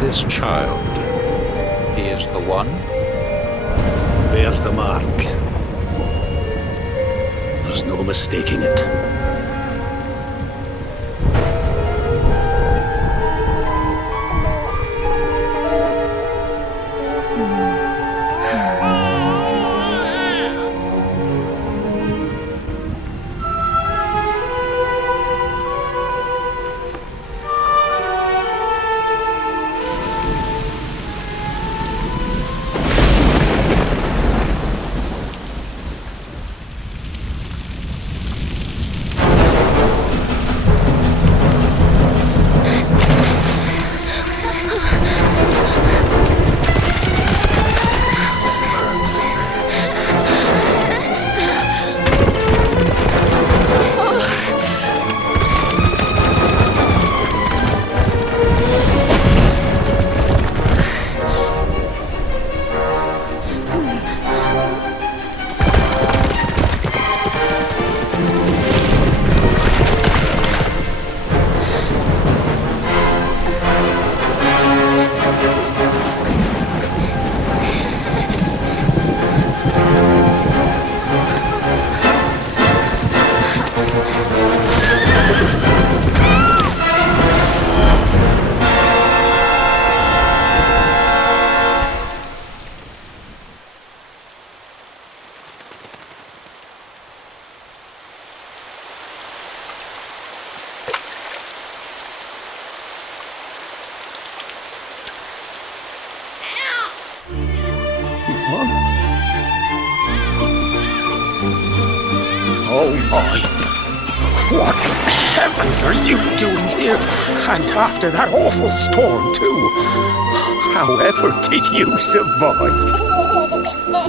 This child, he is the one? There's the mark. There's no mistaking it. Oh my! What in heavens are you doing here? And after that awful storm, too. However did you survive?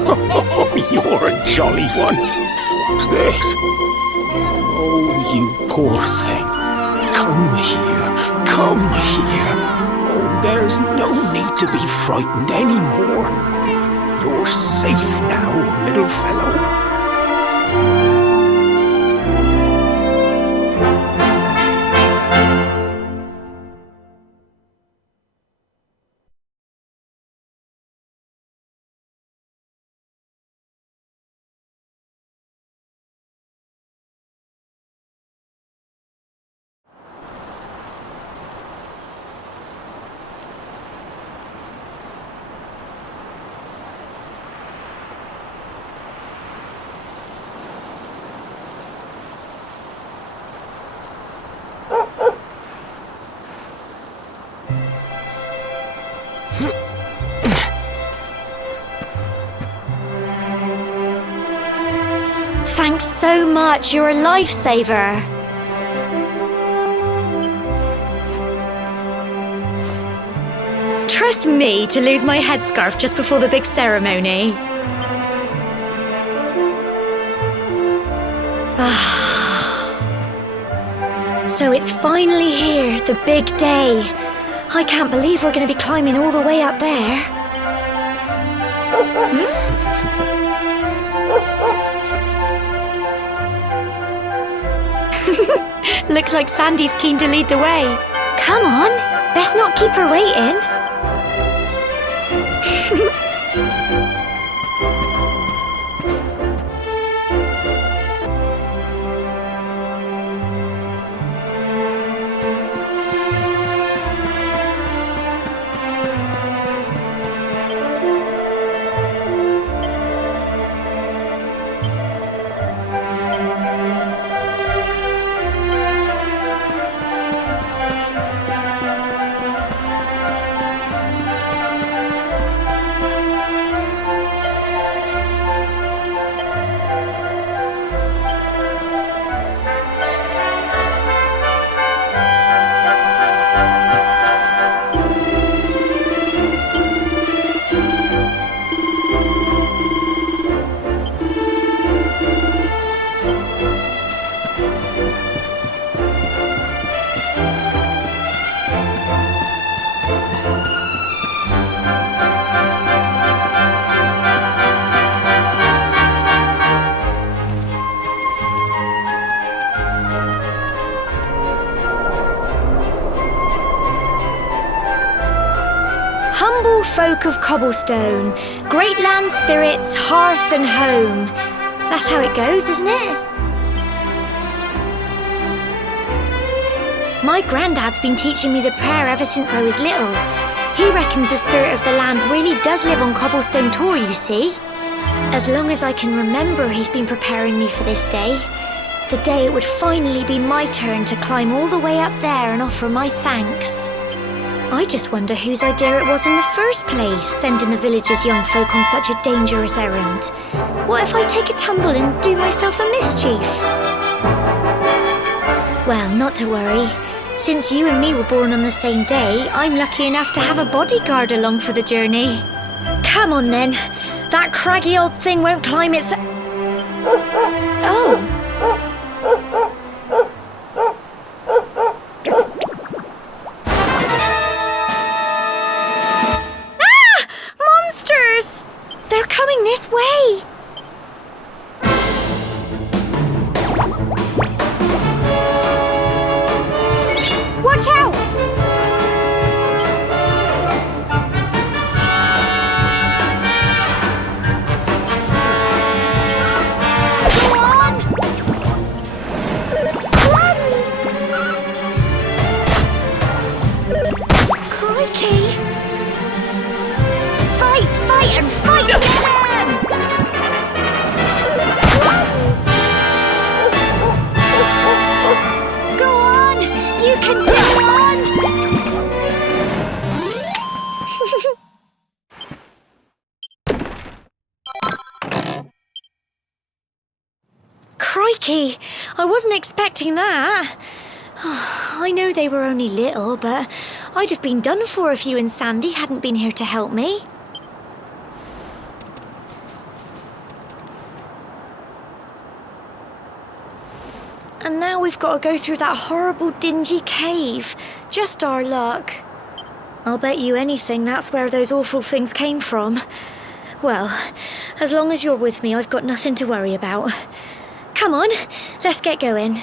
Oh, you're a jolly one. What's this? Oh, you poor thing. Come here. Come here. Oh, there's no need to be frightened anymore. You're safe now, little fellow. so much. You're a lifesaver. Trust me to lose my headscarf just before the big ceremony. So it's finally here, the big day. I can't believe we're going to be climbing all the way up there. Looks like Sandy's keen to lead the way. Come on, best not keep her waiting. Humble folk of cobblestone, great land spirits, hearth and home. That's how it goes, isn't it? My granddad's been teaching me the prayer ever since I was little. He reckons the spirit of the land really does live on Cobblestone Tor, you see. As long as I can remember, he's been preparing me for this day. The day it would finally be my turn to climb all the way up there and offer my thanks. I just wonder whose idea it was in the first place, sending the village's young folk on such a dangerous errand. What if I take a tumble and do myself a mischief? Well, not to worry. Since you and me were born on the same day, I'm lucky enough to have a bodyguard along for the journey. Come on then. That craggy old thing won't climb its... Oh. They're coming this way! Watch out! Go on! Runs! Crikey! Fight and fight! Get him! Go on! You can go on! Crikey! I wasn't expecting that. I know they were only little, but I'd have been done for if you and Sandy hadn't been here to help me. And now we've got to go through that horrible dingy cave. Just our luck. I'll bet you anything that's where those awful things came from. Well, as long as you're with me, I've got nothing to worry about. Come on, let's get going.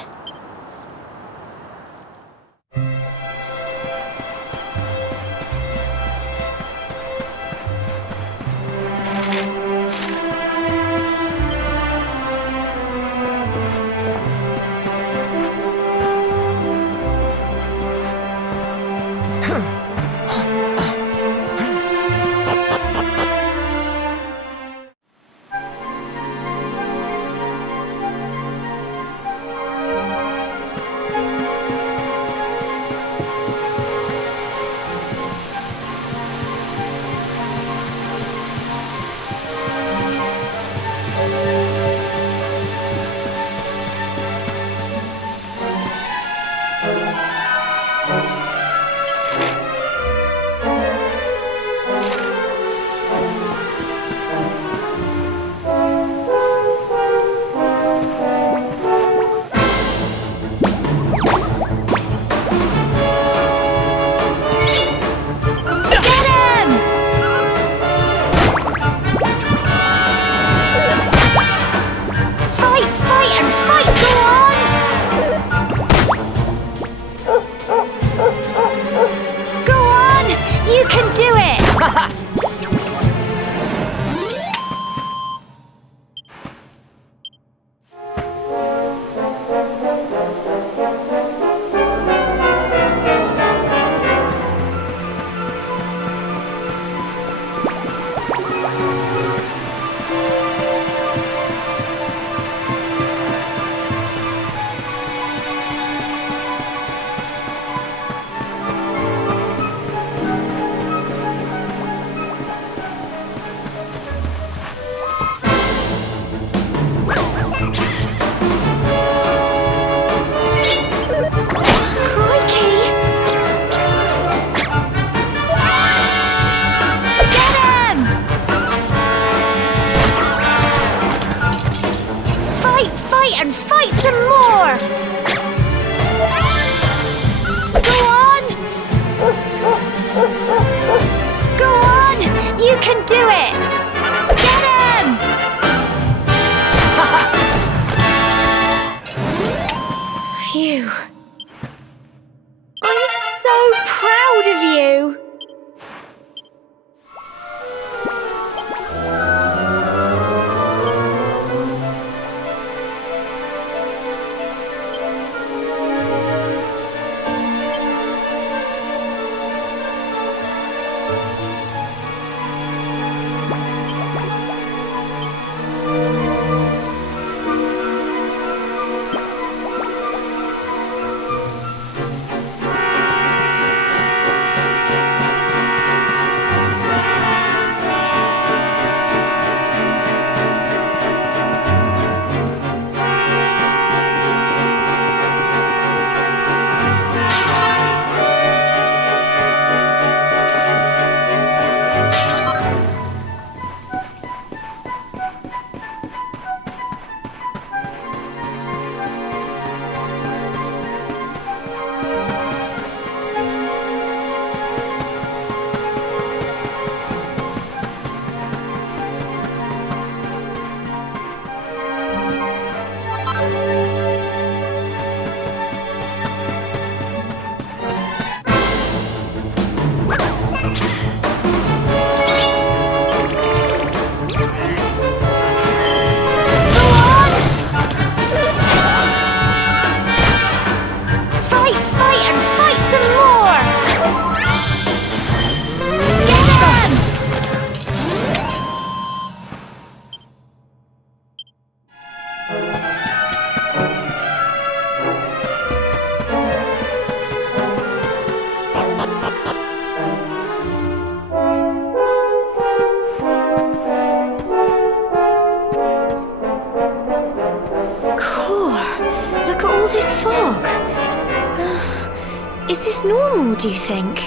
do you think?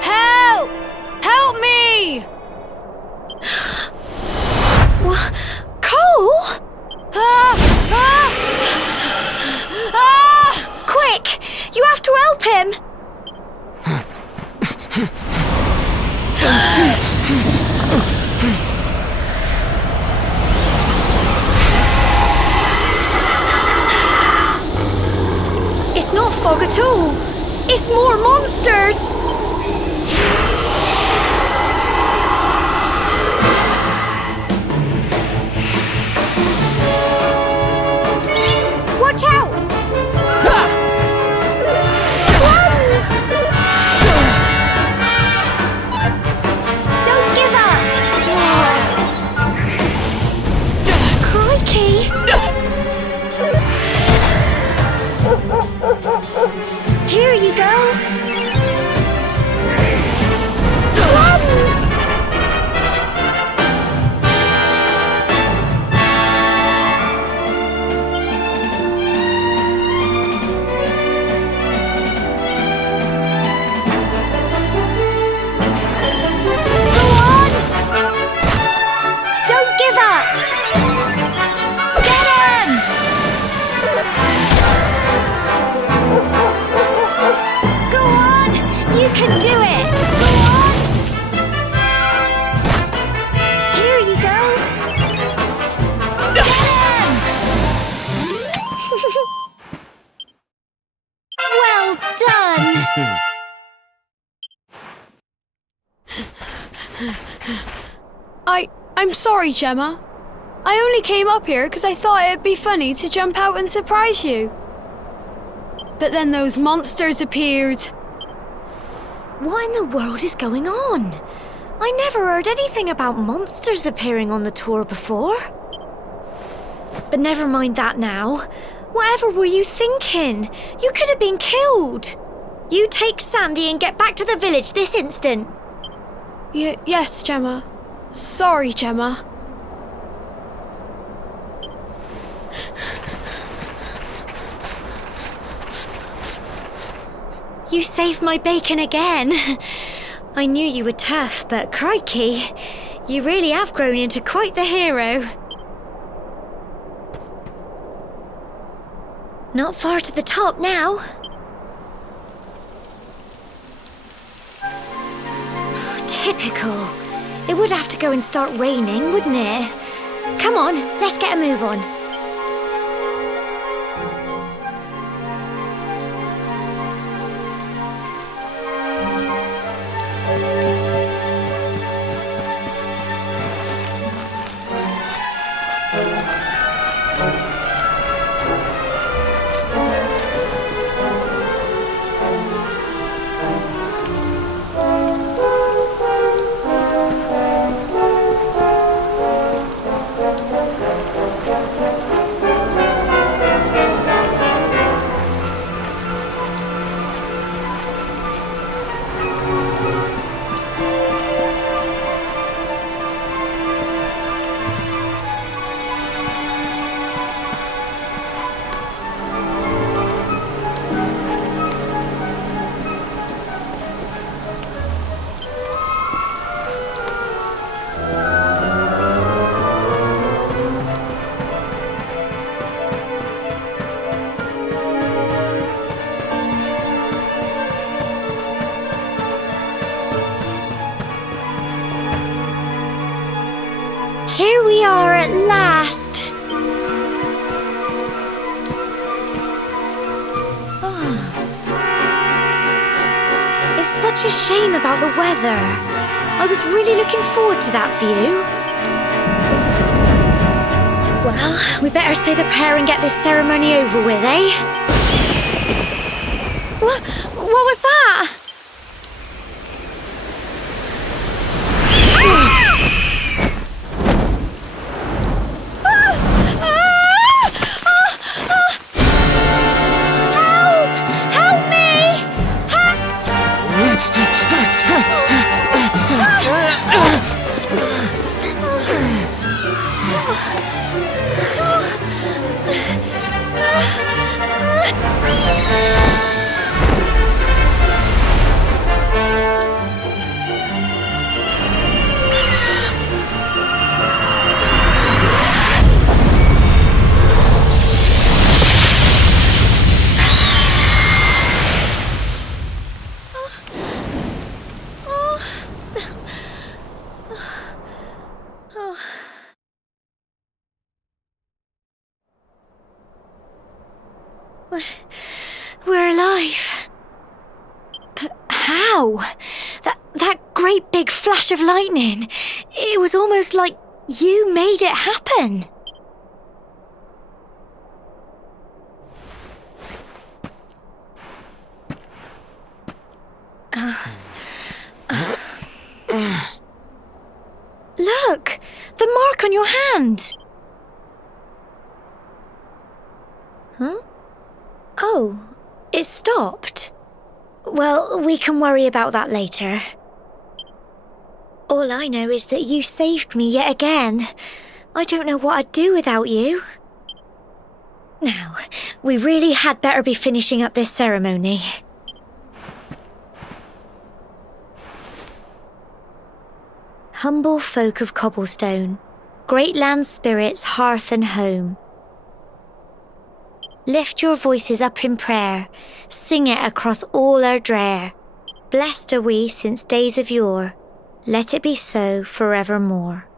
Help! Help me! What? Cole? Ah! Ah! Ah! Quick! You have to help him! It's not fog at all. It's more monsters! Watch out! Don't give up! Crikey! Here you go! Crumbs! Go on! Don't give up! Get him! Go on! You can do it! Go on! Here you go! Get him! Well done! I'm sorry, Gemma. I only came up here because I thought it'd be funny to jump out and surprise you. But then those monsters appeared. What in the world is going on? I never heard anything about monsters appearing on the tour before. But never mind that now. Whatever were you thinking? You could have been killed. You take Sandy and get back to the village this instant. Yes, Gemma. Sorry, Gemma. You saved my bacon again. I knew you were tough, but crikey, you really have grown into quite the hero. Not far to the top now. Typical. It would have to go and start raining, wouldn't it? Come on, let's get a move on. Here we are at last. It's such a shame about the weather. I was really looking forward to that view. Well, we better say the prayer and get this ceremony over with, eh? What was that? We're alive. But how? That great big flash of lightning. It was almost like you made it happen. Look! The mark on your hand! Huh? Oh, it stopped. Well, we can worry about that later. All I know is that you saved me yet again. I don't know what I'd do without you. Now, we really had better be finishing up this ceremony. Humble folk of Cobblestone, great land spirits, hearth and home. Lift your voices up in prayer, sing it across all our drear. Blessed are we since days of yore, let it be so forevermore.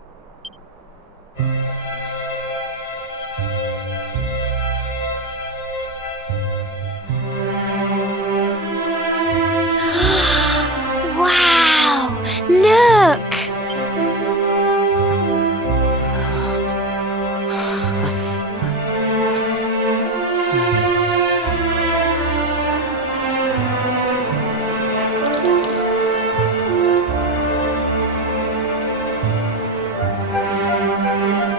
Wow! Look!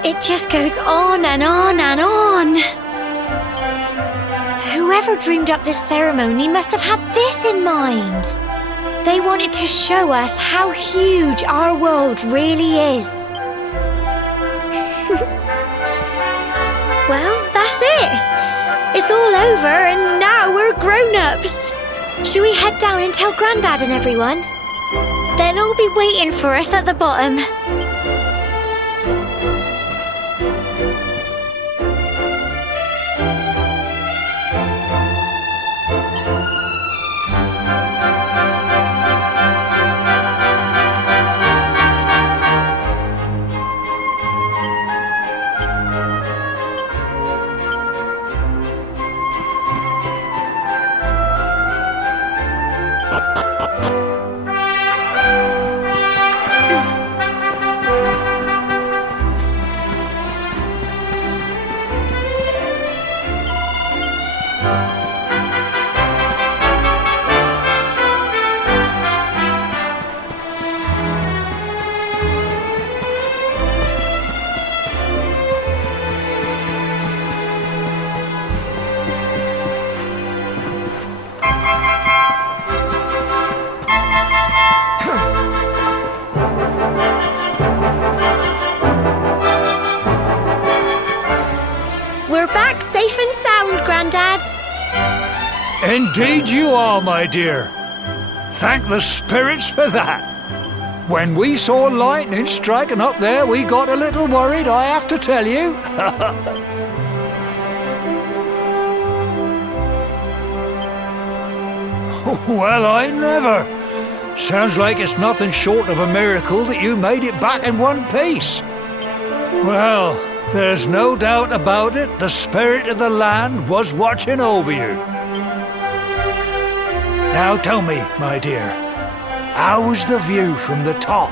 It just goes on and on and on. Whoever dreamed up this ceremony must have had this in mind. They wanted to show us how huge our world really is. Well, that's it. It's all over and now we're grown-ups. Shall we head down and tell Grandad and everyone? They'll all be waiting for us at the bottom. We're back safe and sound, Grandad. Indeed you are, my dear. Thank the spirits for that. When we saw lightning striking up there, we got a little worried, I have to tell you. Well, I never. Sounds like it's nothing short of a miracle that you made it back in one piece. Well, there's no doubt about it, the spirit of the land was watching over you. Now tell me, my dear, how was the view from the top?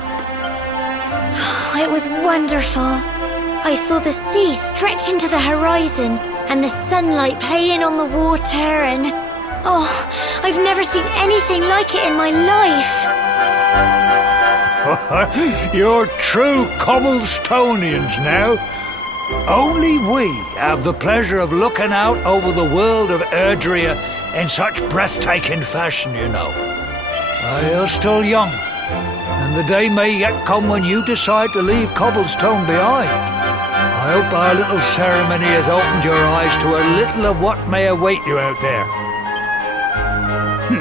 It was wonderful. I saw the sea stretch into the horizon and the sunlight playing on the water and... oh, I've never seen anything like it in my life. You're true Cobblestonians now. Only we have the pleasure of looking out over the world of Erdrea in such breathtaking fashion, you know. You're still young, and the day may yet come when you decide to leave Cobblestone behind. I hope our little ceremony has opened your eyes to a little of what may await you out there.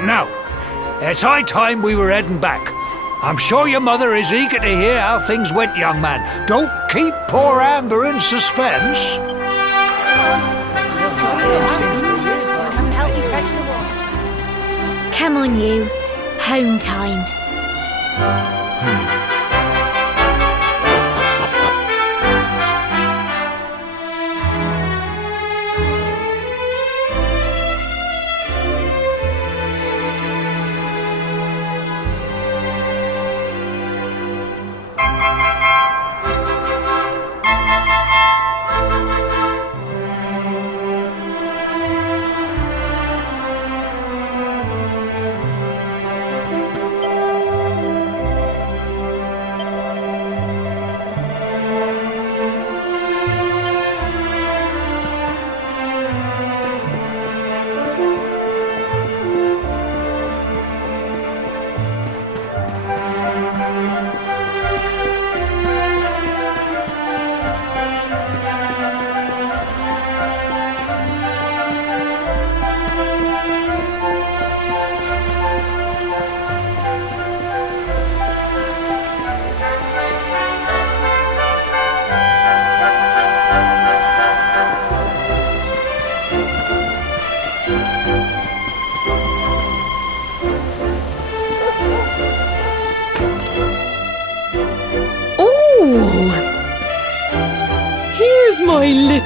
Now, it's high time we were heading back. I'm sure your mother is eager to hear how things went, young man. Don't keep poor Amber in suspense. Come on, you. Home time.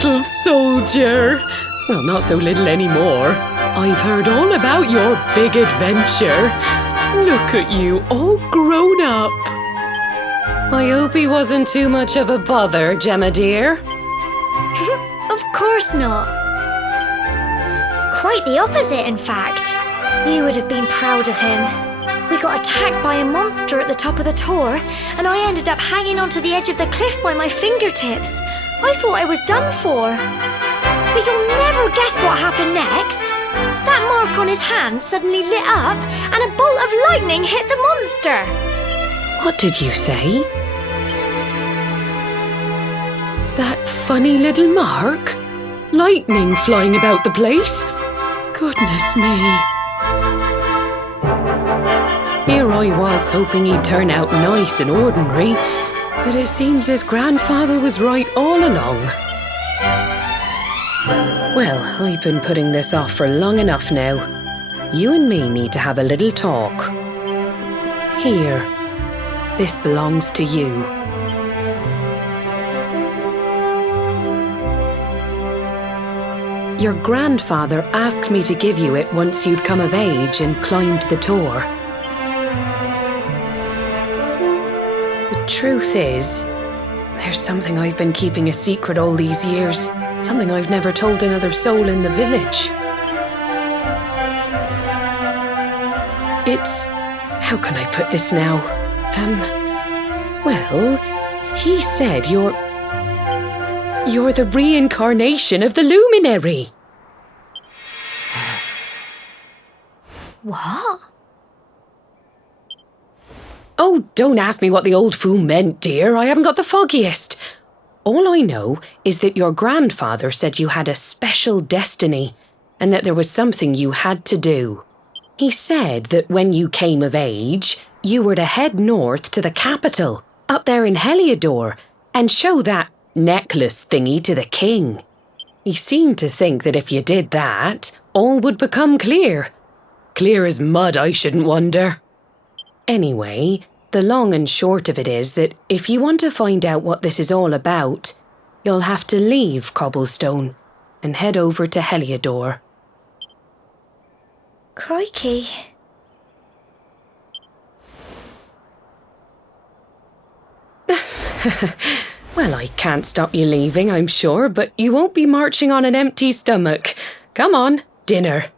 little soldier. Well, not so little anymore. I've heard all about your big adventure. Look at you, all grown up. I hope he wasn't too much of a bother, Gemma dear. Of course not. Quite the opposite, in fact. You would have been proud of him. We got attacked by a monster at the top of the tor, and I ended up hanging onto the edge of the cliff by my fingertips. I thought I was done for. But you'll never guess what happened next. That mark on his hand suddenly lit up, and a bolt of lightning hit the monster. What did you say? That funny little mark? Lightning flying about the place? Goodness me. Here I was hoping he'd turn out nice and ordinary, but it seems his grandfather was right all along. Well, I've been putting this off for long enough now. You and me need to have a little talk. Here, this belongs to you. Your grandfather asked me to give you it once you'd come of age and climbed the tor. The truth is, there's something I've been keeping a secret all these years. Something I've never told another soul in the village. It's... how can I put this now? Well, he said you're the reincarnation of the luminary. What? Oh, don't ask me what the old fool meant, dear. I haven't got the foggiest. All I know is that your grandfather said you had a special destiny and that there was something you had to do. He said that when you came of age, you were to head north to the capital, up there in Heliodor, and show that necklace thingy to the king. He seemed to think that if you did that, all would become clear. Clear as mud, I shouldn't wonder. Anyway, the long and short of it is that if you want to find out what this is all about, you'll have to leave Cobblestone and head over to Heliodor. Crikey. Well, I can't stop you leaving, I'm sure, but you won't be marching on an empty stomach. Come on, dinner.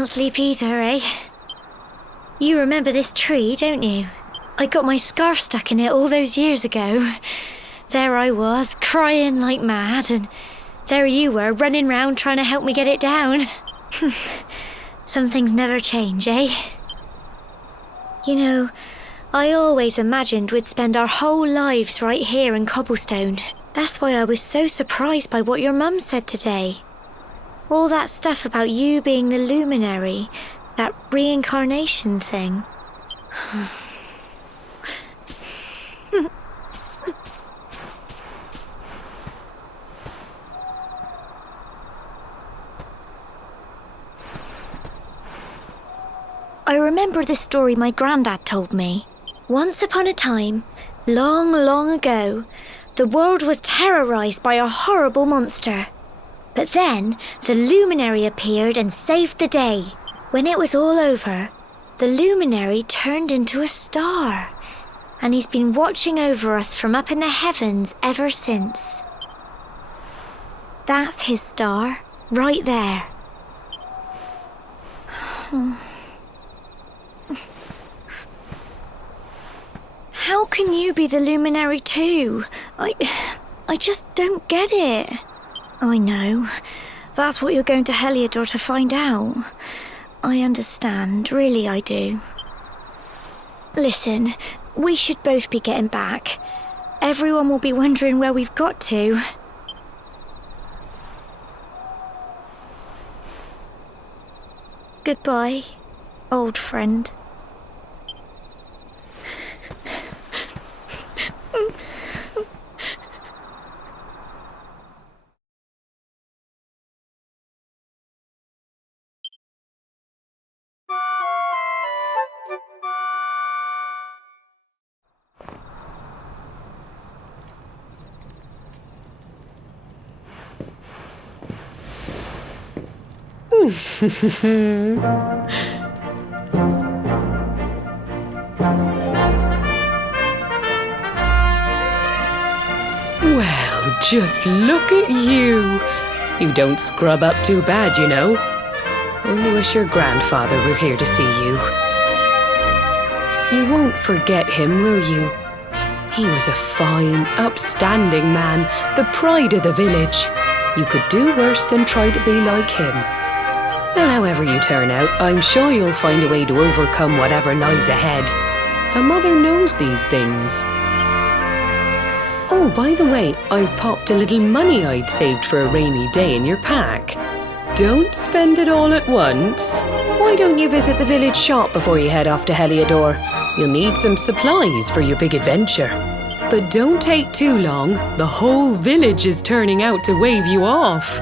can't sleep either, eh? You remember this tree, don't you? I got my scarf stuck in it all those years ago. There I was, crying like mad, and there you were, running round trying to help me get it down. Some things never change, eh? You know, I always imagined we'd spend our whole lives right here in Cobblestone. That's why I was so surprised by what your mum said today. All that stuff about you being the luminary, that reincarnation thing. I remember the story my granddad told me. Once upon a time, long, long ago, the world was terrorised by a horrible monster. But then, the luminary appeared and saved the day. When it was all over, the luminary turned into a star. And he's been watching over us from up in the heavens ever since. That's his star, right there. How can you be the luminary too? I just don't get it. I know. That's what you're going to Heliodor to find out. I understand, really I do. Listen, we should both be getting back. Everyone will be wondering where we've got to. Goodbye, old friend. Well, just look at you. You don't scrub up too bad, you know. Only wish your grandfather were here to see you. You won't forget him, will you? He was a fine, upstanding man, the pride of the village. You could do worse than try to be like him. Well, however you turn out, I'm sure you'll find a way to overcome whatever lies ahead. A mother knows these things. Oh, by the way, I've popped a little money I'd saved for a rainy day in your pack. Don't spend it all at once. Why don't you visit the village shop before you head off to Heliodor? You'll need some supplies for your big adventure. But don't take too long. The whole village is turning out to wave you off.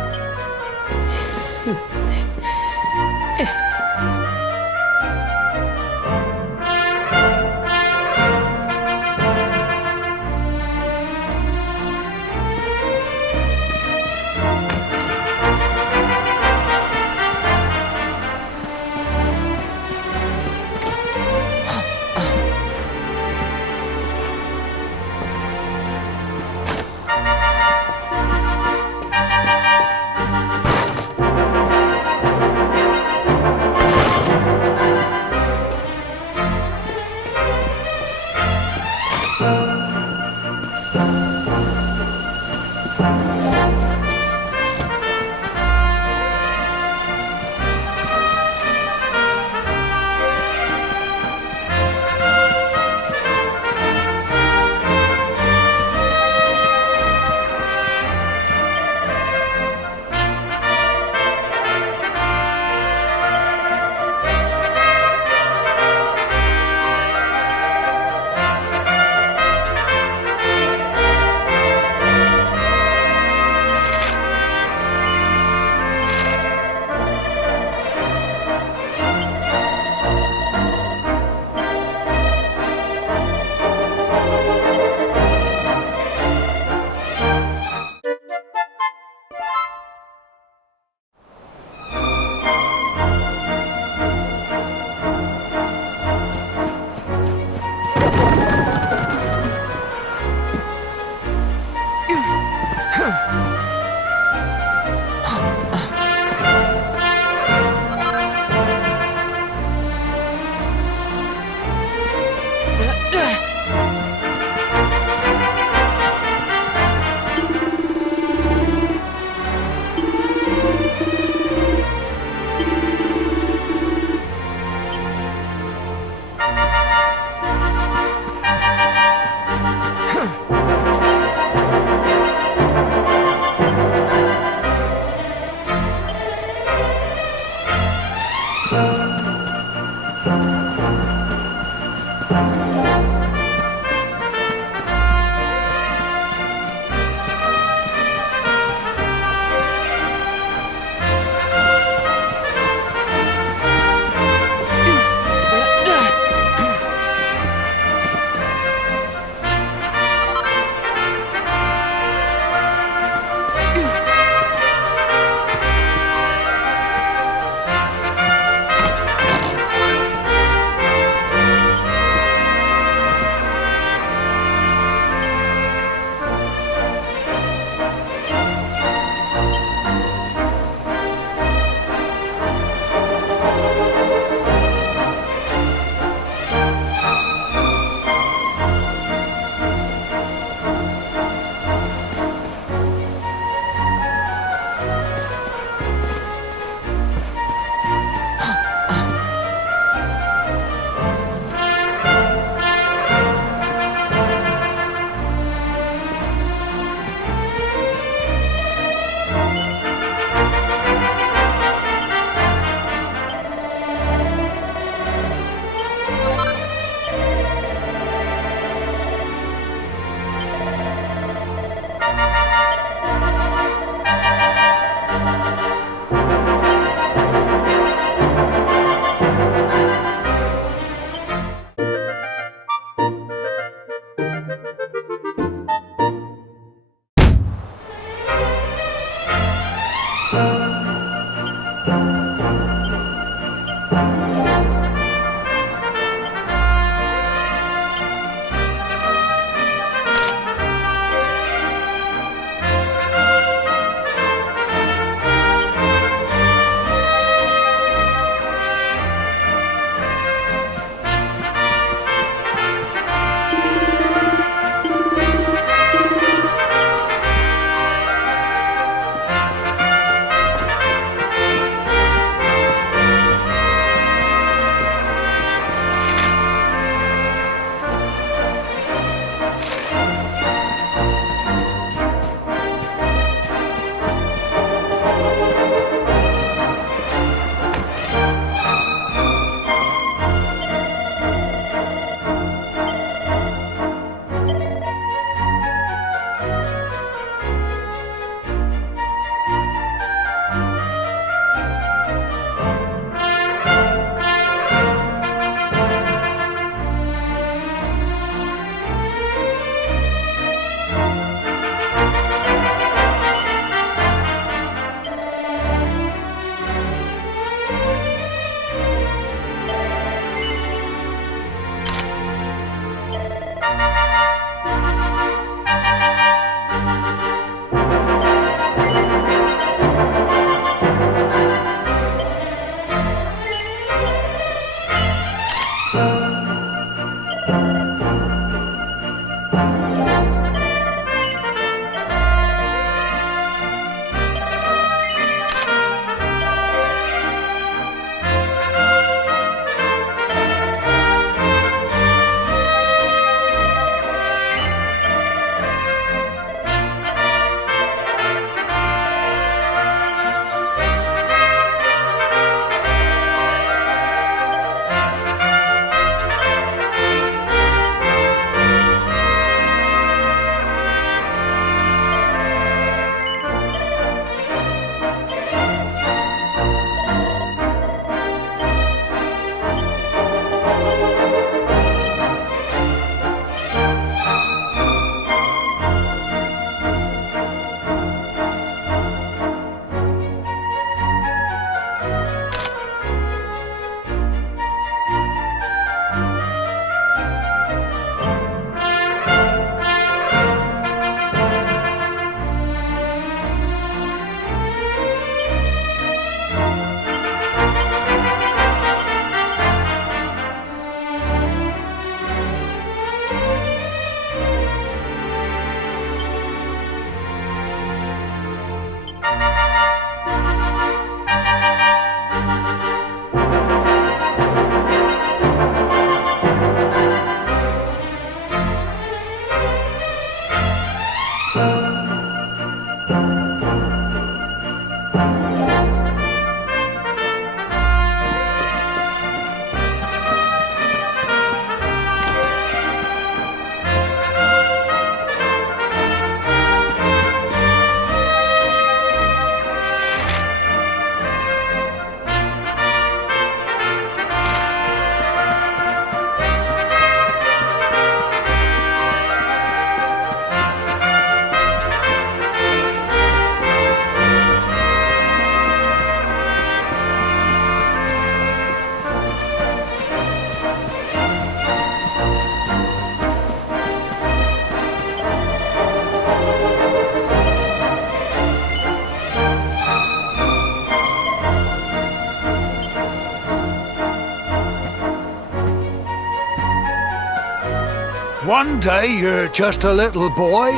One day you're just a little boy,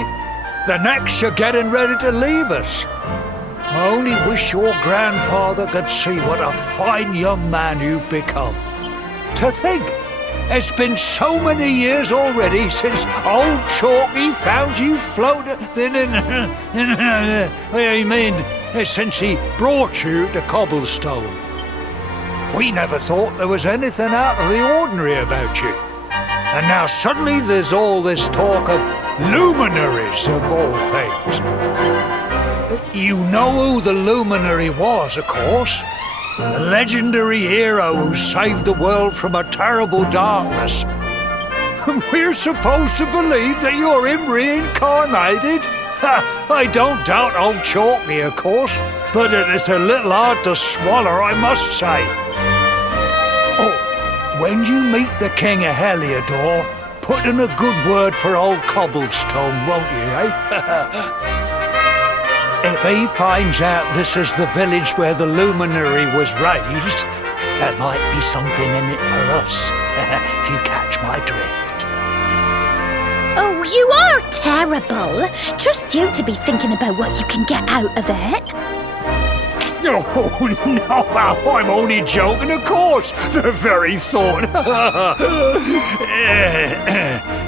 the next you're getting ready to leave us. I only wish your grandfather could see what a fine young man you've become. To think, it's been so many years already since old Chalky found you floating since he brought you to Cobblestone. We never thought there was anything out of the ordinary about you. And now suddenly there's all this talk of luminaries of all things. You know who the luminary was, of course. A legendary hero who saved the world from a terrible darkness. And we're supposed to believe that you're him reincarnated? I don't doubt old Chalky, of course, but it is a little hard to swallow, I must say. Oh, when you meet the King of Heliodor, put in a good word for old Cobblestone, won't you, eh? If he finds out this is the village where the luminary was raised, there might be something in it for us, if you catch my drift. Oh, you are terrible. Trust you to be thinking about what you can get out of it. Oh, no, I'm only joking, of course. The very thought.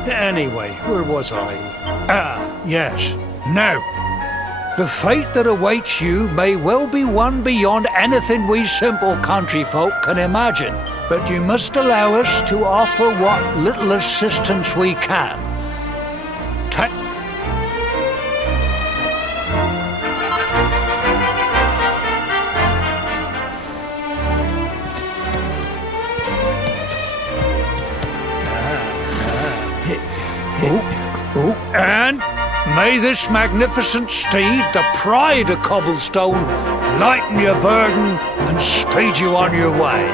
Anyway, where was I? Yes. Now, the fate that awaits you may well be one beyond anything we simple country folk can imagine. But you must allow us to offer what little assistance we can. And may this magnificent steed, the pride of Cobblestone, lighten your burden and speed you on your way.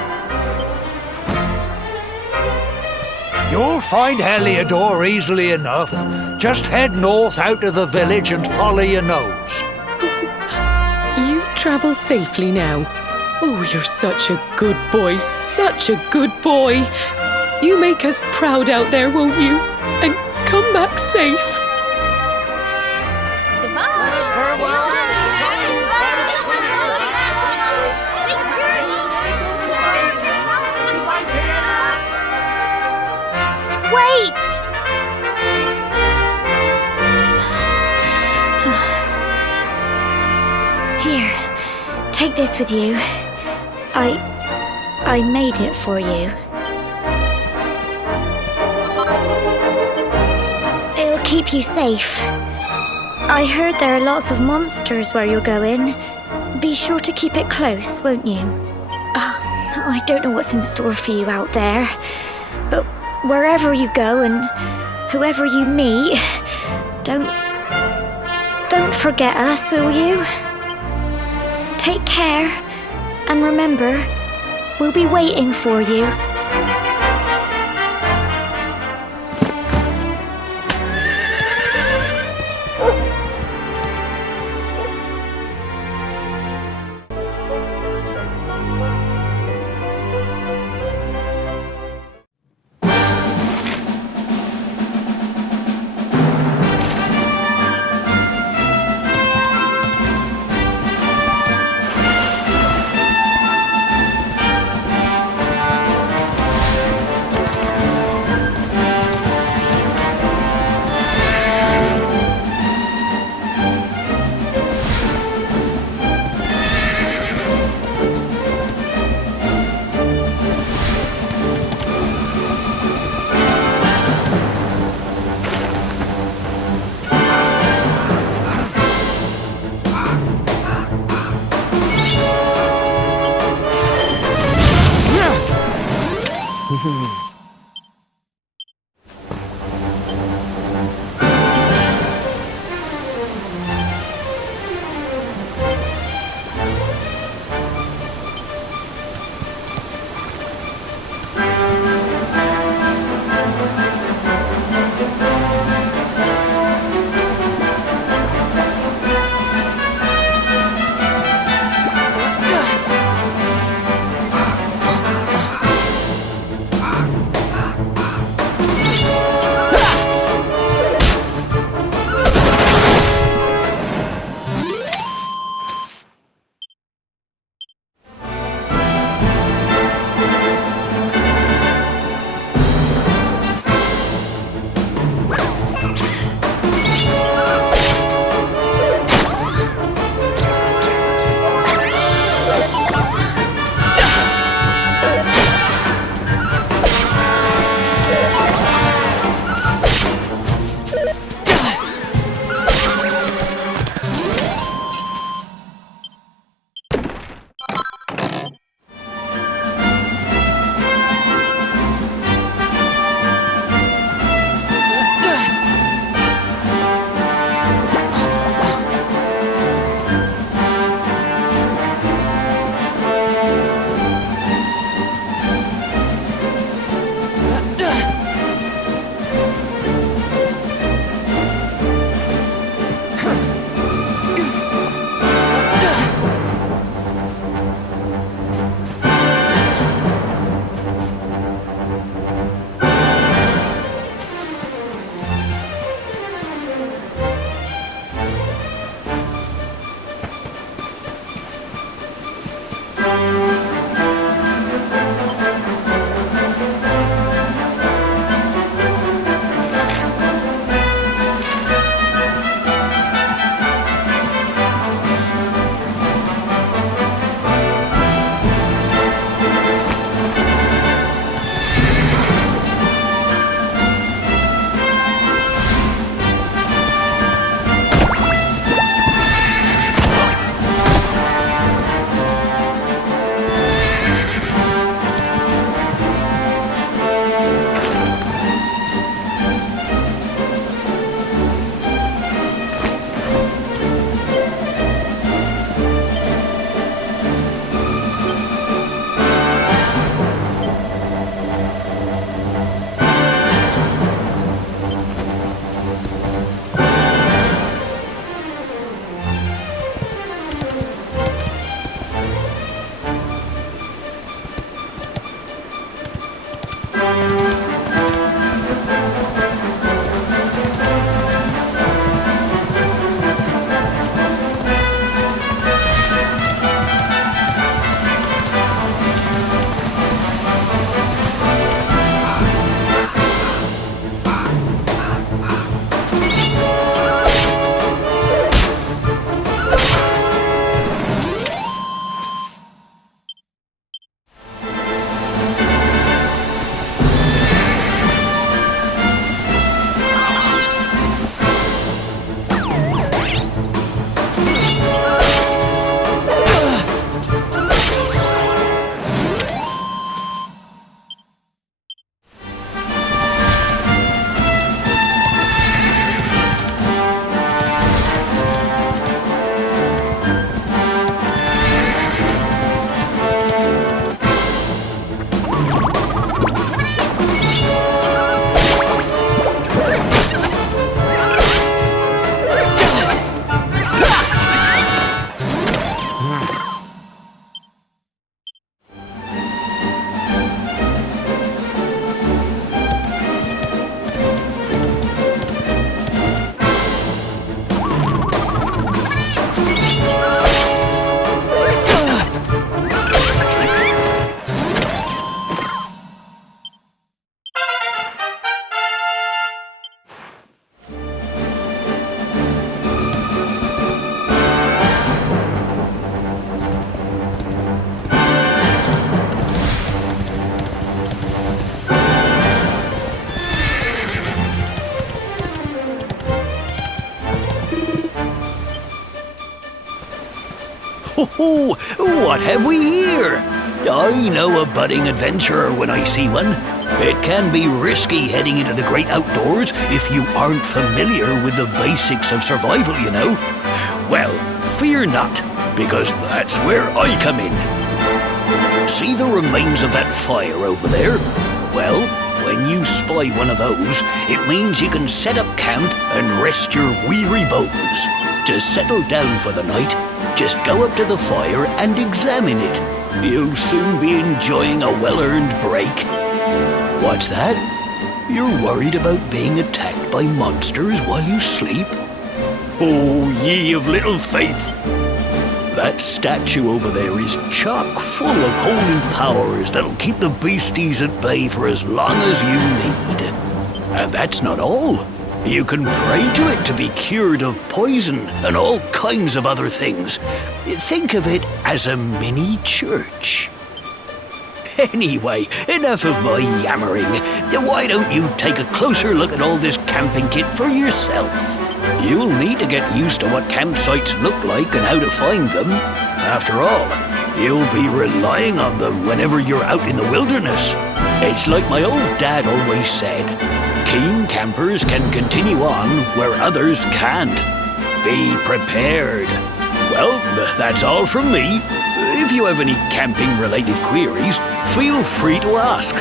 You'll find Heliodor easily enough. Just head north out of the village and follow your nose. You travel safely now. Oh, you're such a good boy, such a good boy. You make us proud out there, won't you? And come back safe. Wait! Here, take this with you. I made it for you. It'll keep you safe. I heard there are lots of monsters where you're going. Be sure to keep it close, won't you? I don't know what's in store for you out there, but wherever you go and whoever you meet, don't forget us, will you? Take care, and remember, we'll be waiting for you. Ho, what have we here? I know a budding adventurer when I see one. It can be risky heading into the great outdoors if you aren't familiar with the basics of survival, you know. Well, fear not, because that's where I come in. See the remains of that fire over there? Well, when you spy one of those, it means you can set up camp and rest your weary bones. To settle down for the night, just go up to the fire and examine it. You'll soon be enjoying a well-earned break. What's that? You're worried about being attacked by monsters while you sleep? Oh, ye of little faith! That statue over there is chock full of holy powers that'll keep the beasties at bay for as long as you need. And that's not all. You can pray to it to be cured of poison and all kinds of other things. Think of it as a mini church. Anyway, enough of my yammering. Why don't you take a closer look at all this camping kit for yourself? You'll need to get used to what campsites look like and how to find them. After all, you'll be relying on them whenever you're out in the wilderness. It's like my old dad always said, keen campers can continue on where others can't. Be prepared. Well, that's all from me. If you have any camping-related queries, feel free to ask.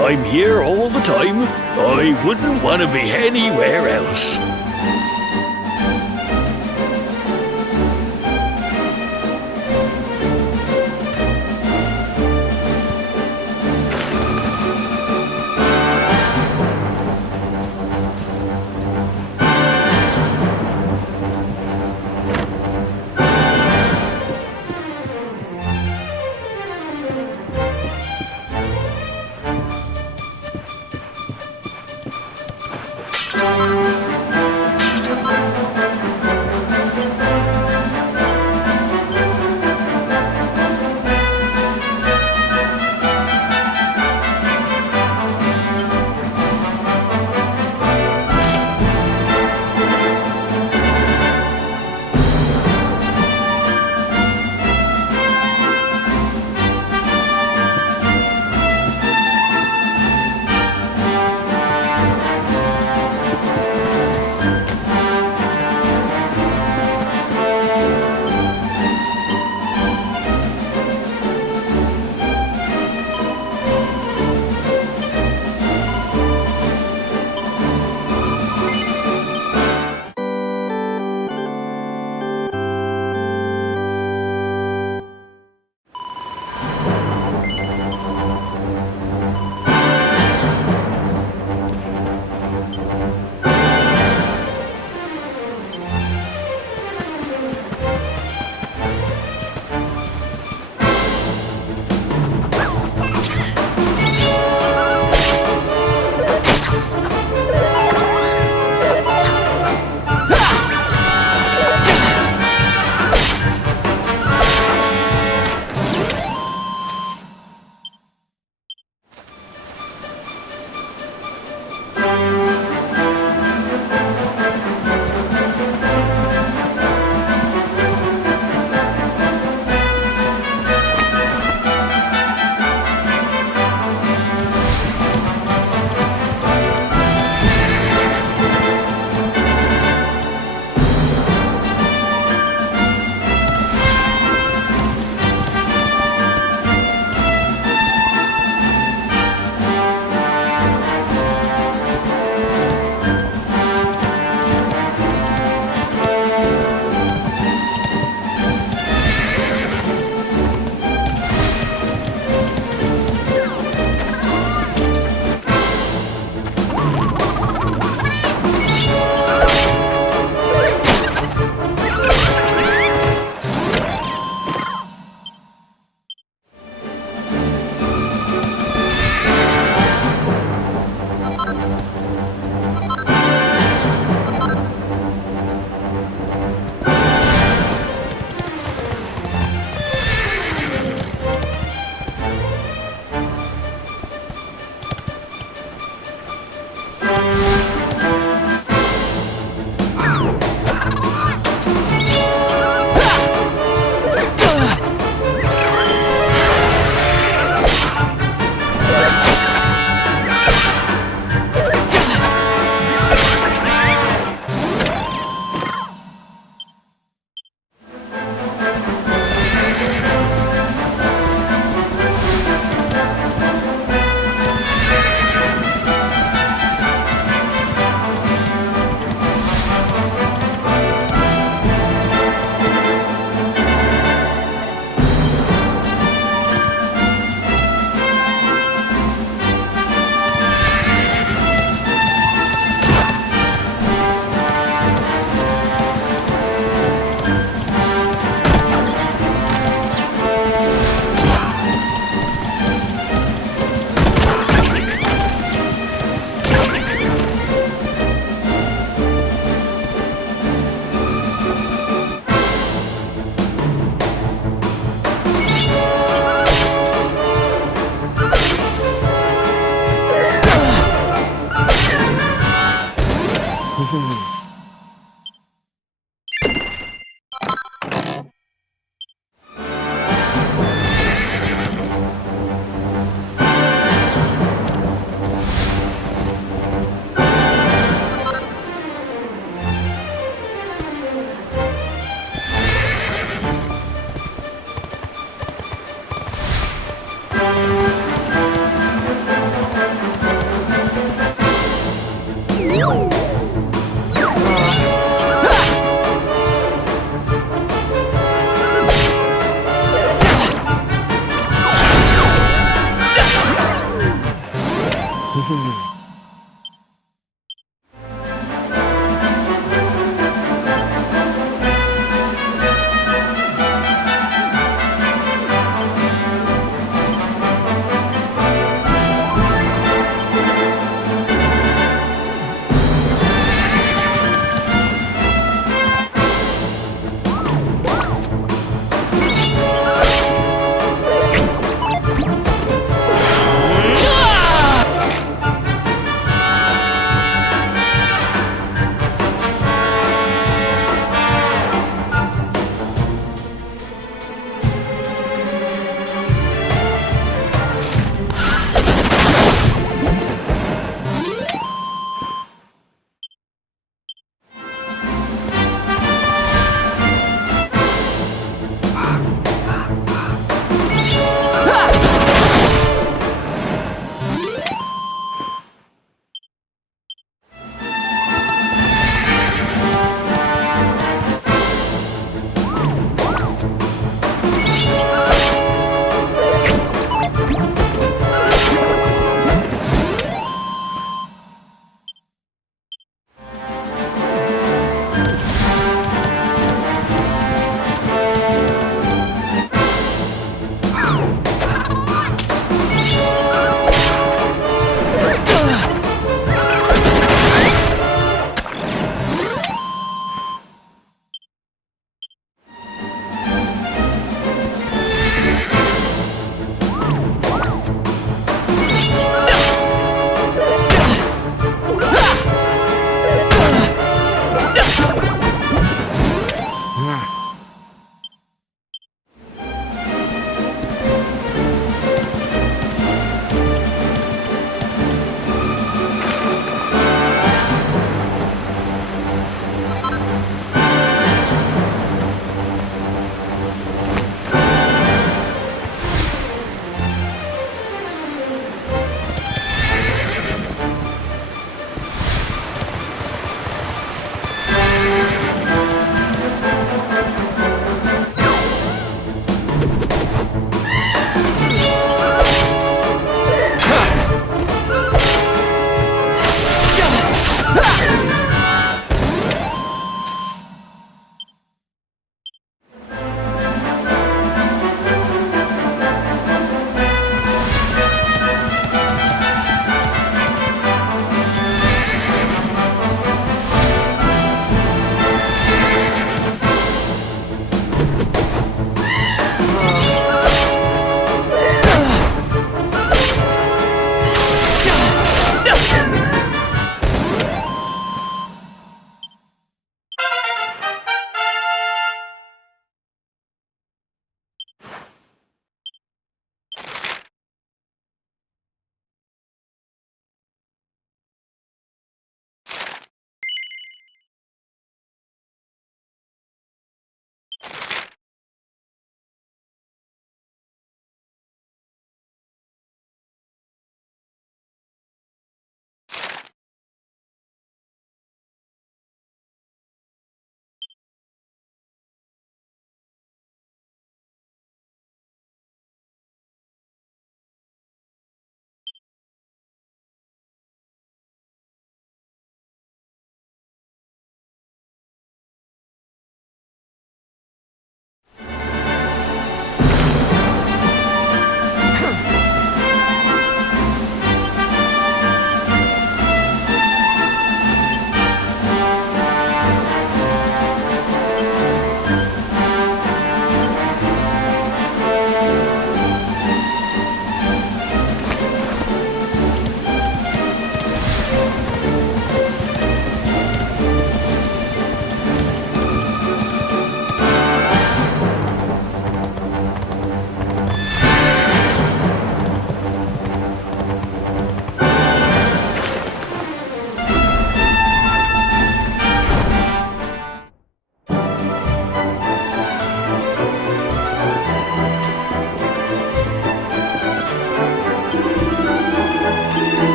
I'm here all the time. I wouldn't want to be anywhere else.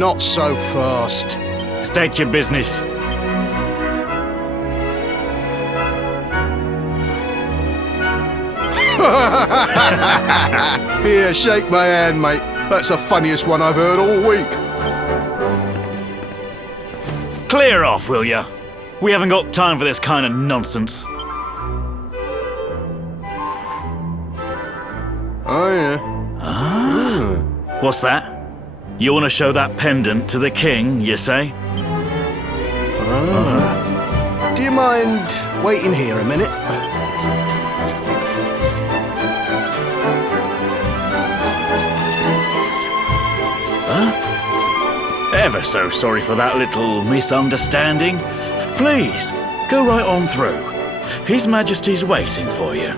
not so fast. State your business. Here, shake my hand, mate. That's the funniest one I've heard all week. Clear off, will ya? We haven't got time for this kind of nonsense. Oh, yeah. What's that? You want to show that pendant to the king, you say? Do you mind waiting here a minute? Ever so sorry for that little misunderstanding. Please, go right on through. His Majesty's waiting for you.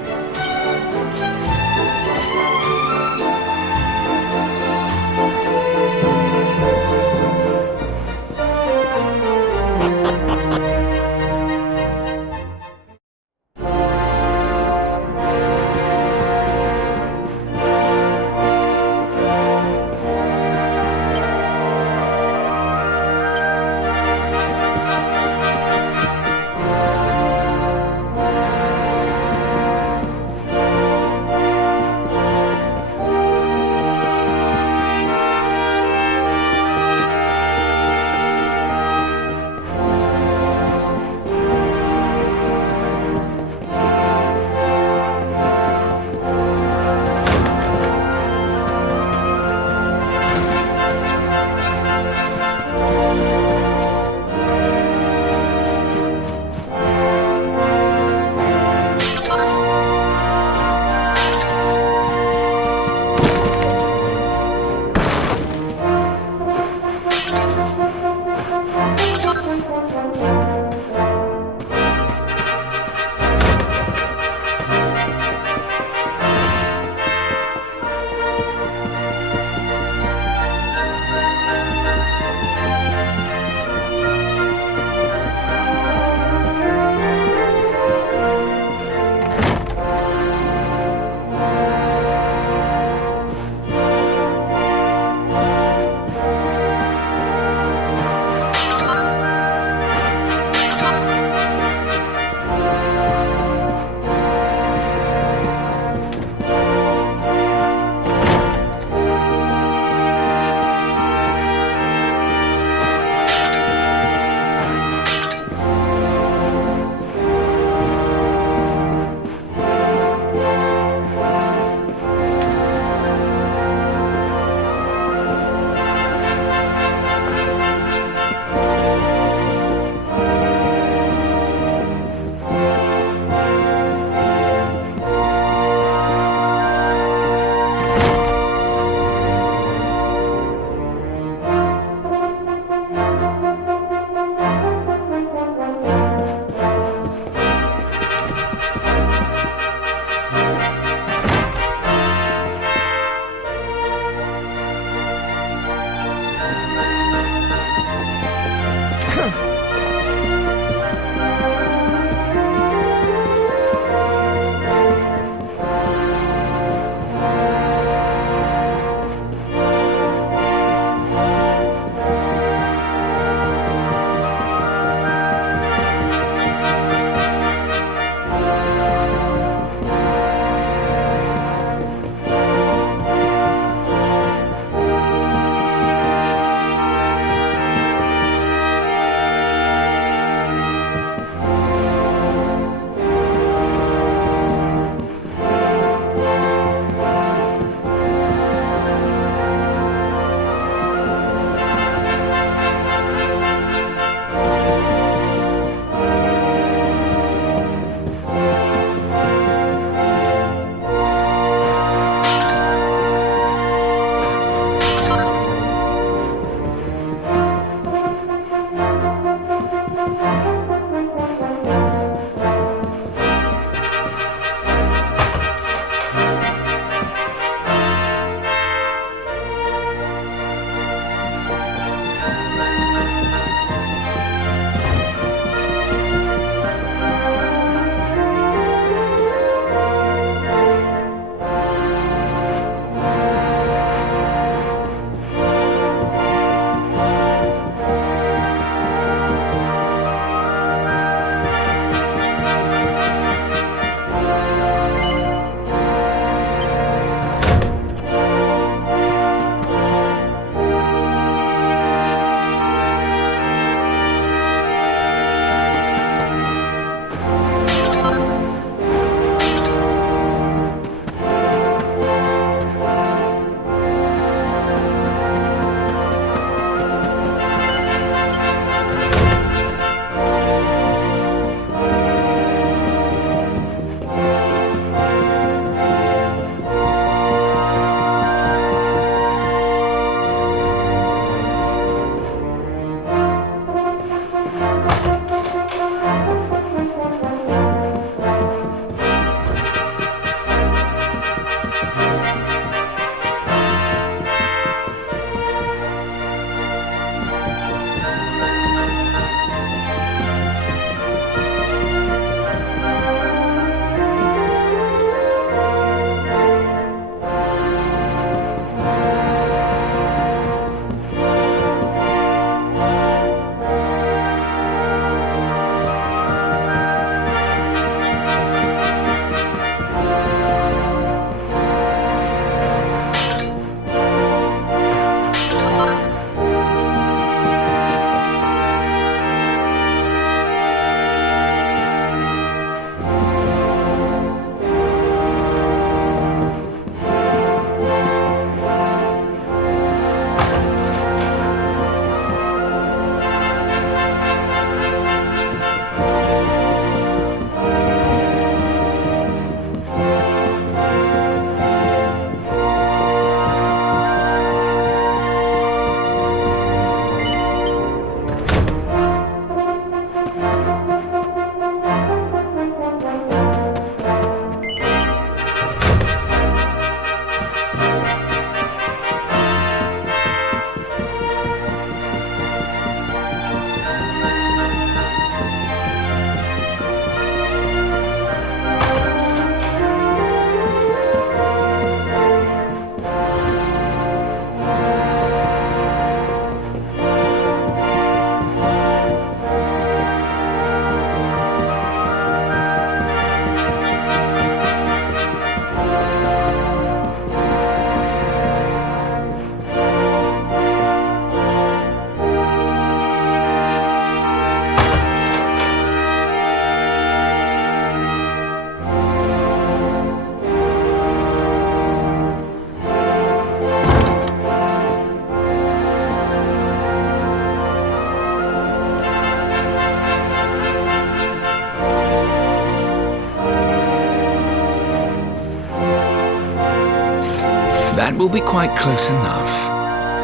will be quite close enough.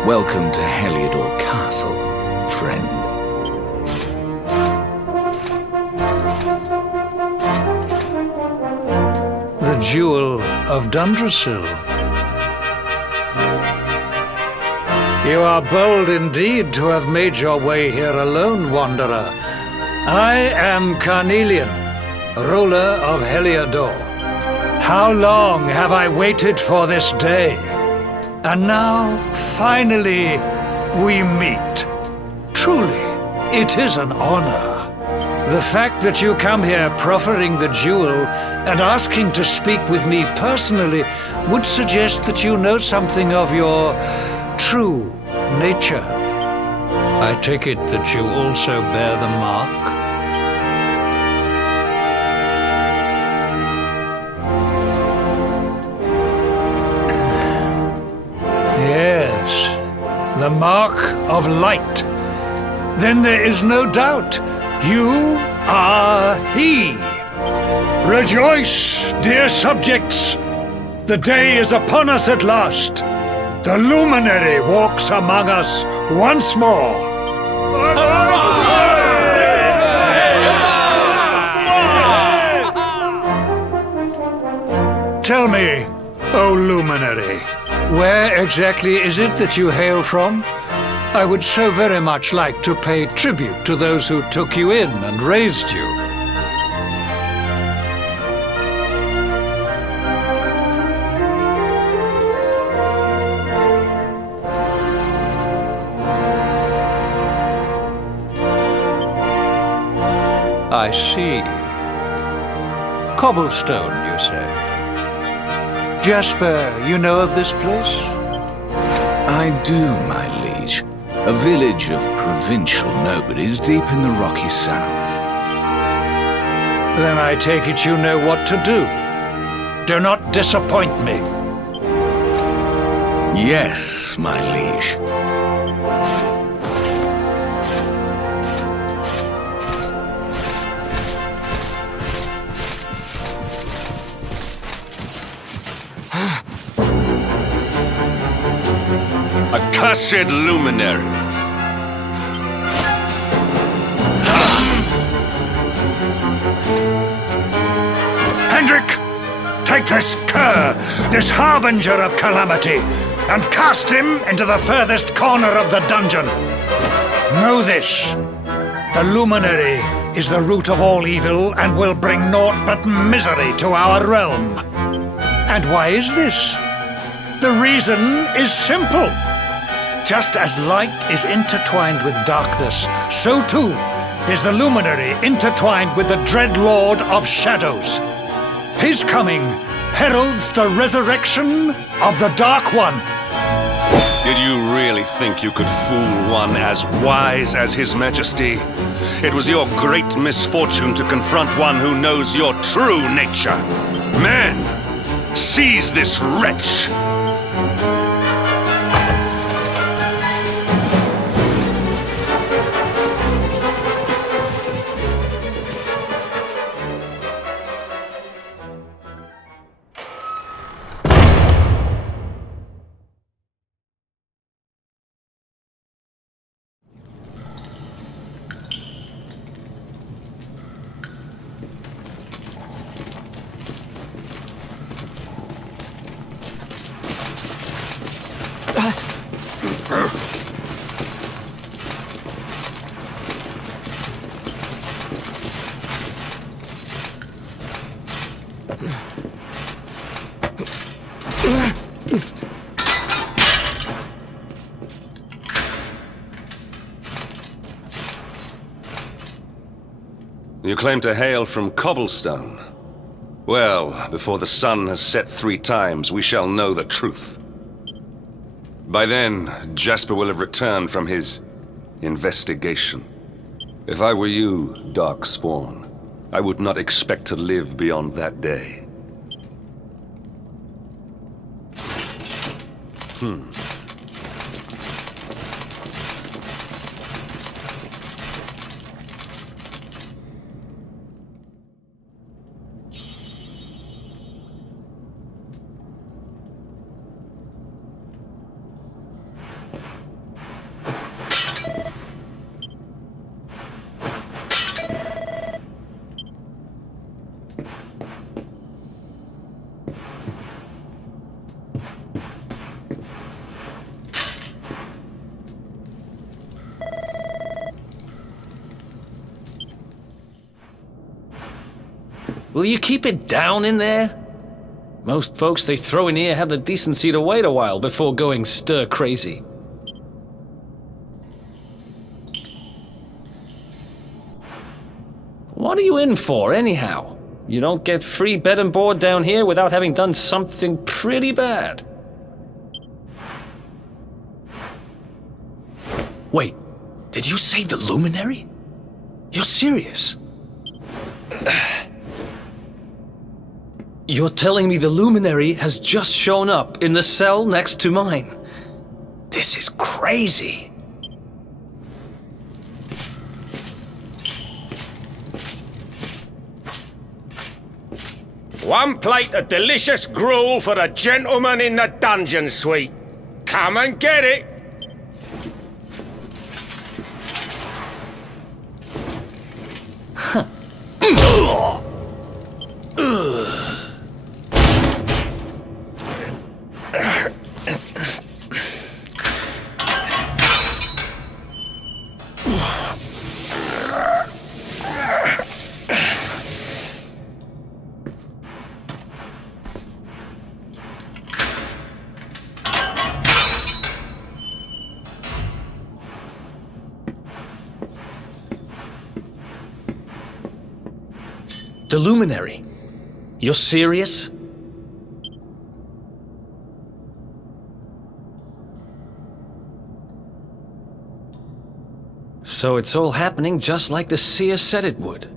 Welcome to Heliodor Castle, friend. The Jewel of Dundrasil. You are bold indeed to have made your way here alone, Wanderer. I am Carnelian, ruler of Heliodor. How long have I waited for this day? And now, finally, we meet. Truly, it is an honor. The fact that you come here proffering the jewel and asking to speak with me personally would suggest that you know something of your true nature. I take it that you also bear the mark? Yes, the mark of light. Then there is no doubt, you are he. Rejoice, dear subjects! The day is upon us at last. The luminary walks among us once more. Tell me, O luminary, where exactly is it that you hail from? I would so very much like to pay tribute to those who took you in and raised you. I see. Cobblestone, you say? Jasper, you know of this place? I do, my liege. A village of provincial nobodies deep in the rocky south. Then I take it you know what to do. Do not disappoint me. Yes, my liege. Accursed luminary! Hendrik, take this cur, this harbinger of calamity, and cast him into the furthest corner of the dungeon. Know this, the luminary is the root of all evil and will bring naught but misery to our realm. And why is this? The reason is simple. Just as light is intertwined with darkness, so too is the luminary intertwined with the dread lord of shadows. His coming heralds the resurrection of the Dark One. Did you really think you could fool one as wise as His Majesty? It was your great misfortune to confront one who knows your true nature. Men, seize this wretch! You claim to hail from Cobblestone. Well, before the sun has set 3 times, we shall know the truth. By then, Jasper will have returned from his investigation. If I were you, Darkspawn, I would not expect to live beyond that day. will you keep it down in there? Most folks they throw in here have the decency to wait a while before going stir crazy. What are you in for, anyhow? You don't get free bed and board down here without having done something pretty bad. Wait, did you say the luminary? You're serious? You're telling me the luminary has just shown up in the cell next to mine? This is crazy. One plate of delicious gruel for the gentleman in the dungeon suite. Come and get it. The luminary? You're serious? So it's all happening just like the seer said it would.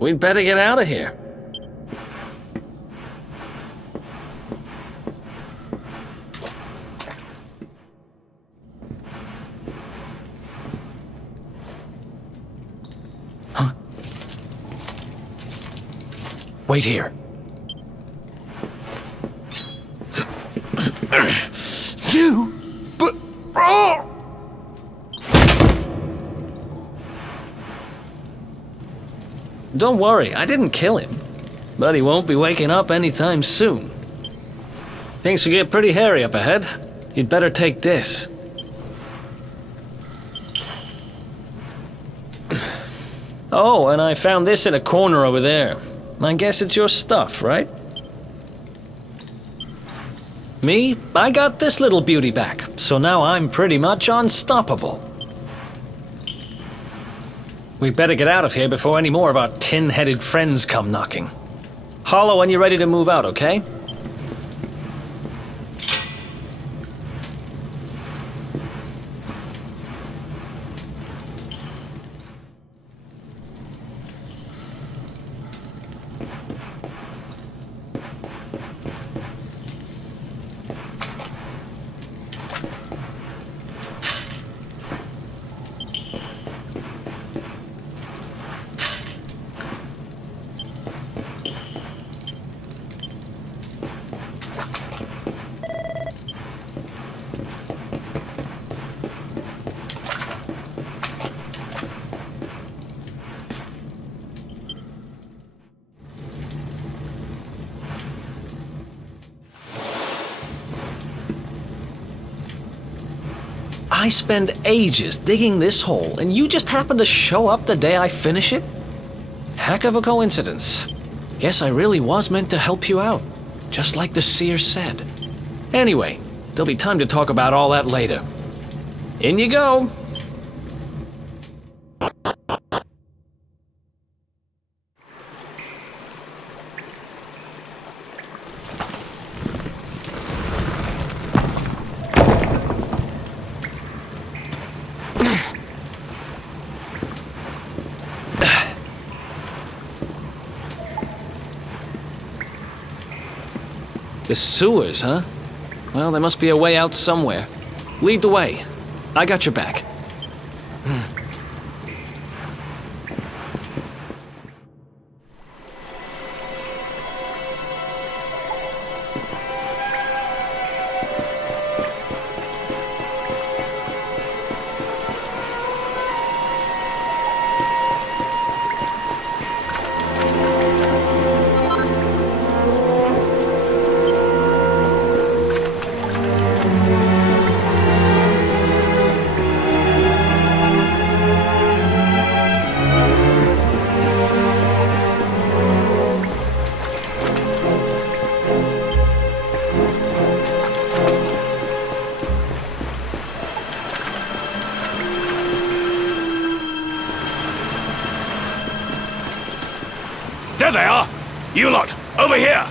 We'd better get out of here. Wait here. You? But... Oh! Don't worry, I didn't kill him. But he won't be waking up anytime soon. Things will get pretty hairy up ahead. You'd better take this. Oh, and I found this in a corner over there. I guess it's your stuff, right? Me? I got this little beauty back, so now I'm pretty much unstoppable. We better get out of here before any more of our tin-headed friends come knocking. Holler when you're ready to move out, okay? I spend ages digging this hole, and you just happen to show up the day I finish it? Heck of a coincidence. Guess I really was meant to help you out, just like the seer said. Anyway, there'll be time to talk about all that later. In you go. The sewers, huh? Well, there must be a way out somewhere. Lead the way. I got your back. Here they are! You lot, over here!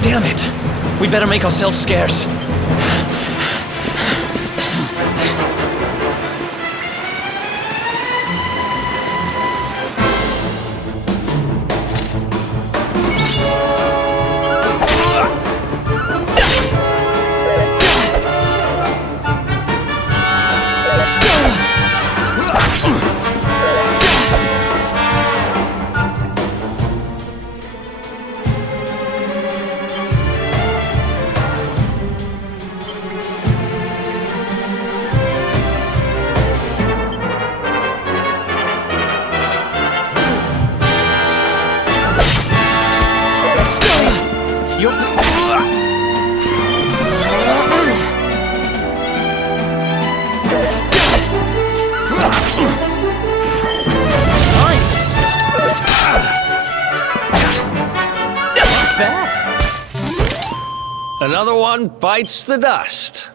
Damn it! We'd better make ourselves scarce. Another one bites the dust.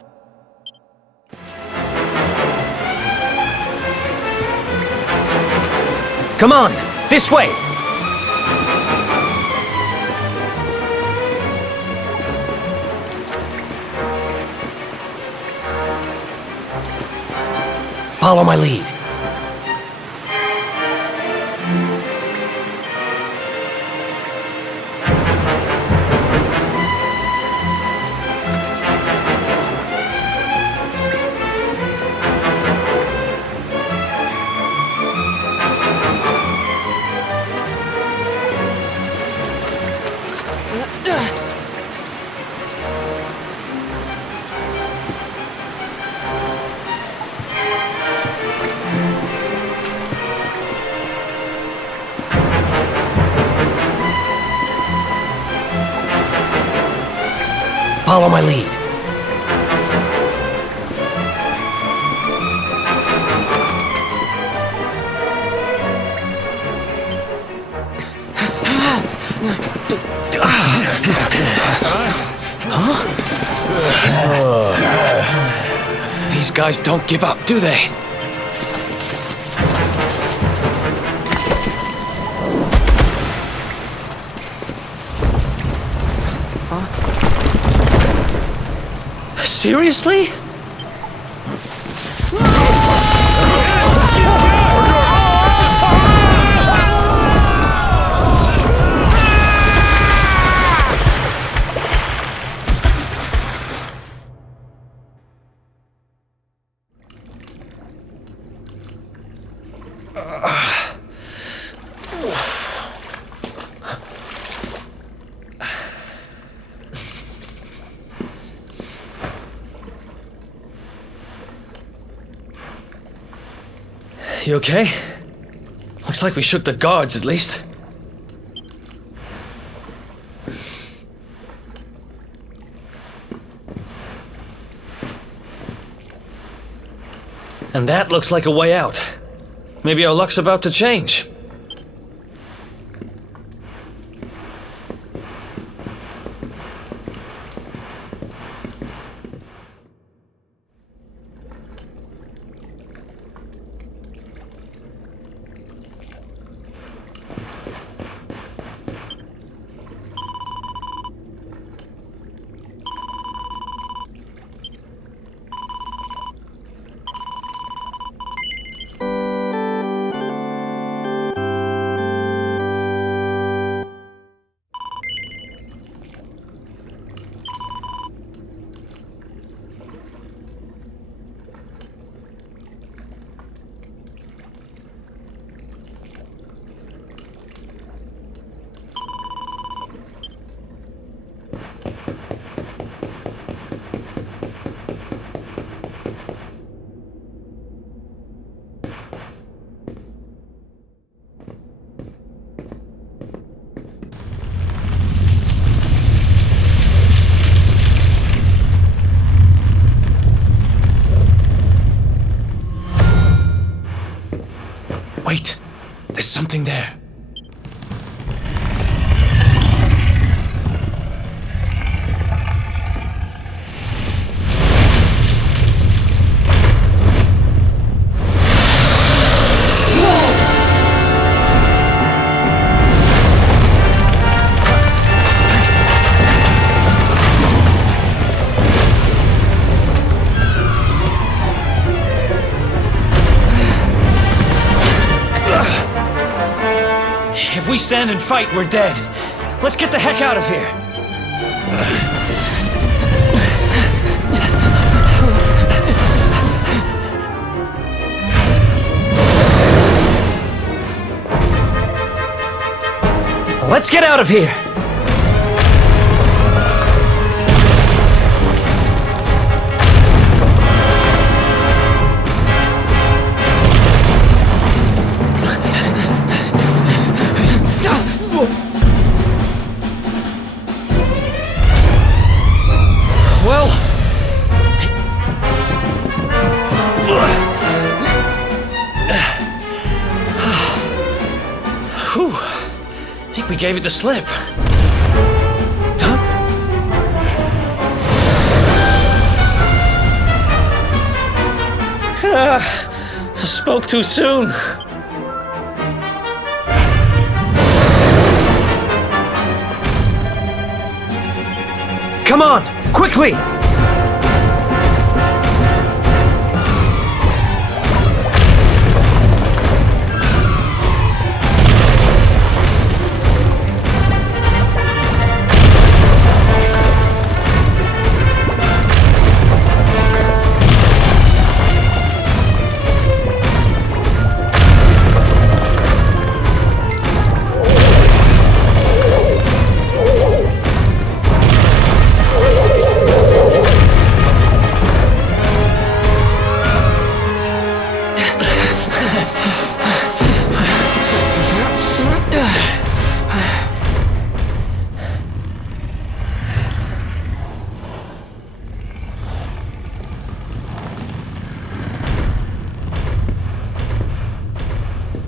Come on, this way! Follow my lead. Follow my lead. These guys don't give up, do they? Seriously? You okay? Looks like we shook the guards, at least. And that looks like a way out. Maybe our luck's about to change. Wait, there's something there. we stand and fight, we're dead. Let's get the heck out of here. Let's get out of here! Well... Whew. I think we gave it the slip. Spoke too soon. Come on, quickly!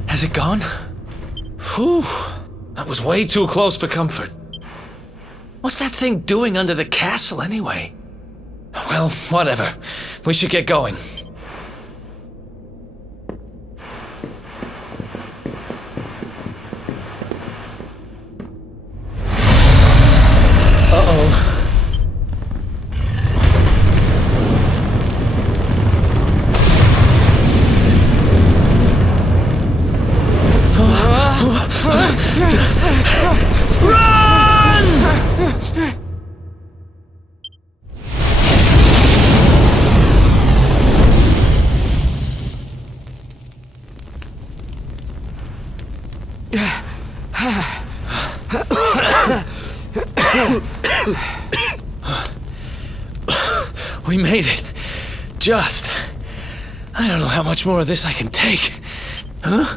Has it gone? Whew. That was way too close for comfort. What's that thing doing under the castle anyway? Well, whatever. We should get going. Uh-oh. We made it. Just. I don't know how much more of this I can take. Huh?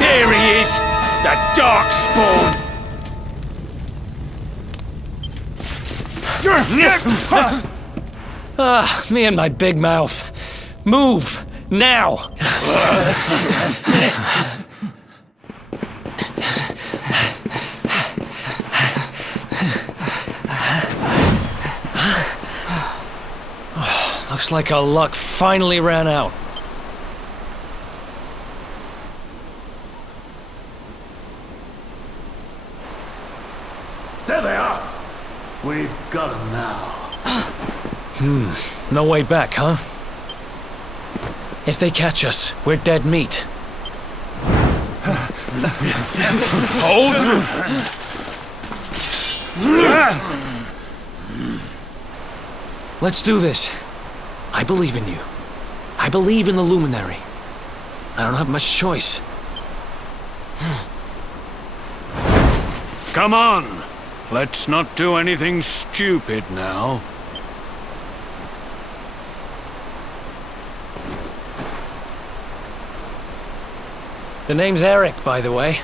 There he is! That darkspawn! Me and my big mouth. Move! Now! Looks like our luck finally ran out. There they are! We've got them now. No way back, huh? If they catch us, we're dead meat. Hold! Let's do this. I believe in you. I believe in the Luminary. I don't have much choice. Come on! Let's not do anything stupid now. The name's Eric, by the way.